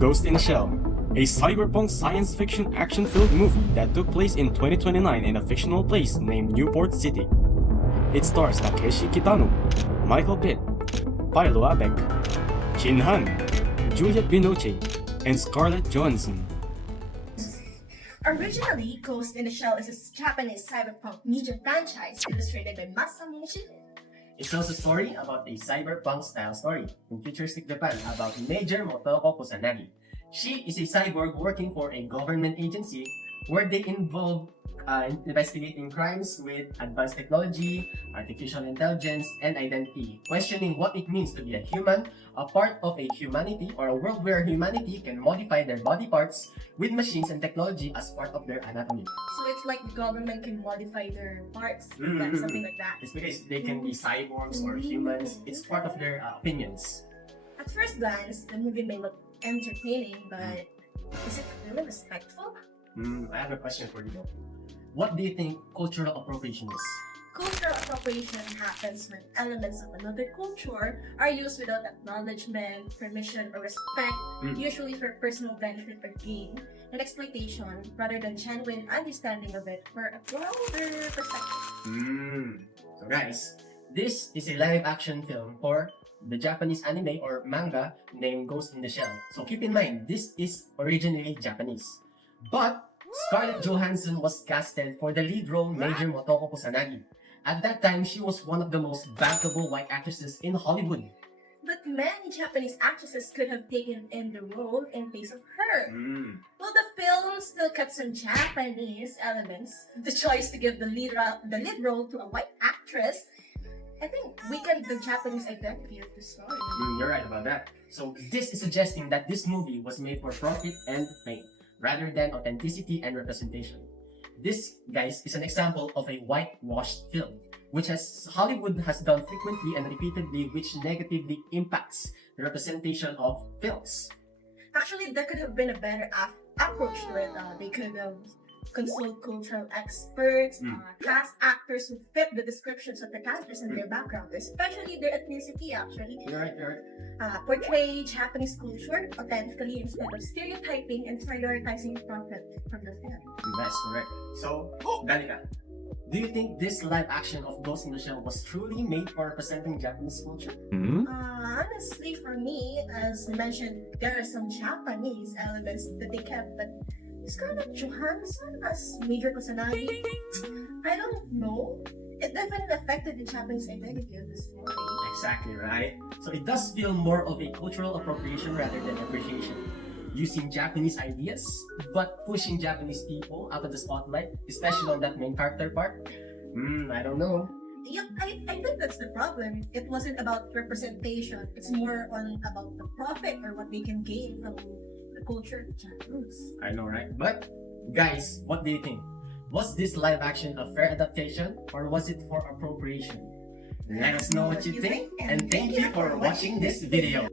Ghost in the Shell, a cyberpunk science fiction action-filled movie that took place in 2029 in a fictional place named Newport City. It stars Takeshi Kitano, Michael Pitt, Philo Abek, Jin Han, Juliette Binoche, and Scarlett Johansson. Originally, Ghost in the Shell is a Japanese cyberpunk media franchise illustrated by Masamu Nishida. It tells a story about a cyberpunk-style story in futuristic Japan about Major Motoko Kusanagi. She is a cyborg working for a government agency where they involve investigating crimes with advanced technology, artificial intelligence, and identity, questioning what it means to be a human, a part of a humanity or a world where humanity can modify their body parts with machines and technology as part of their anatomy. So it's like the government can modify their parts, something like that. It's because they can be cyborgs or humans. It's part of their opinions. At first glance, the movie may look entertaining, but is it really respectful? I have a question for you. What do you think cultural appropriation is? Cultural appropriation happens when elements of another culture are used without acknowledgement, permission, or respect, usually for personal benefit or gain, and exploitation, rather than genuine understanding of it for a broader perspective. So guys, this is a live-action film for the Japanese anime or manga named Ghost in the Shell. So keep in mind, this is originally Japanese. But Scarlett Johansson was casted for the lead role Major Motoko Kusanagi. At that time, she was one of the most bankable white actresses in Hollywood. But many Japanese actresses could have taken in the role in place of her. While the film still kept some Japanese elements, the choice to give the lead role to a white actress, I think, weakened the Japanese identity of the story. You're right about that. So this is suggesting that this movie was made for profit and fame, rather than authenticity and representation. This, guys, is an example of a whitewashed film, which Hollywood has done frequently and repeatedly, which negatively impacts the representation of films. Actually, that could have been a better approach to it. They could have consult cultural experts, cast actors who fit the descriptions of the characters and their background, especially their ethnicity, actually. You're right. Portray Japanese culture authentically instead of stereotyping and prioritizing profit from the film. That's correct. So, Danica, do you think this live action of Ghost in the Shell was truly made for representing Japanese culture? Honestly, for me, as I mentioned, there are some Japanese elements that they kept, but Scarlett Johansson as Major Kusanagi, I don't know. It definitely affected the Japanese identity of the story. Exactly right. So it does feel more of a cultural appropriation rather than appreciation. Using Japanese ideas, but pushing Japanese people out of the spotlight, especially on that main character part. I don't know. Yeah, I think that's the problem. It wasn't about representation. It's more about the profit or what they can gain from the culture of Japanese. I know, right? But guys, what do you think? Was this live action a fair adaptation or was it for appropriation? Let us know what you think, and thank you for watching this video.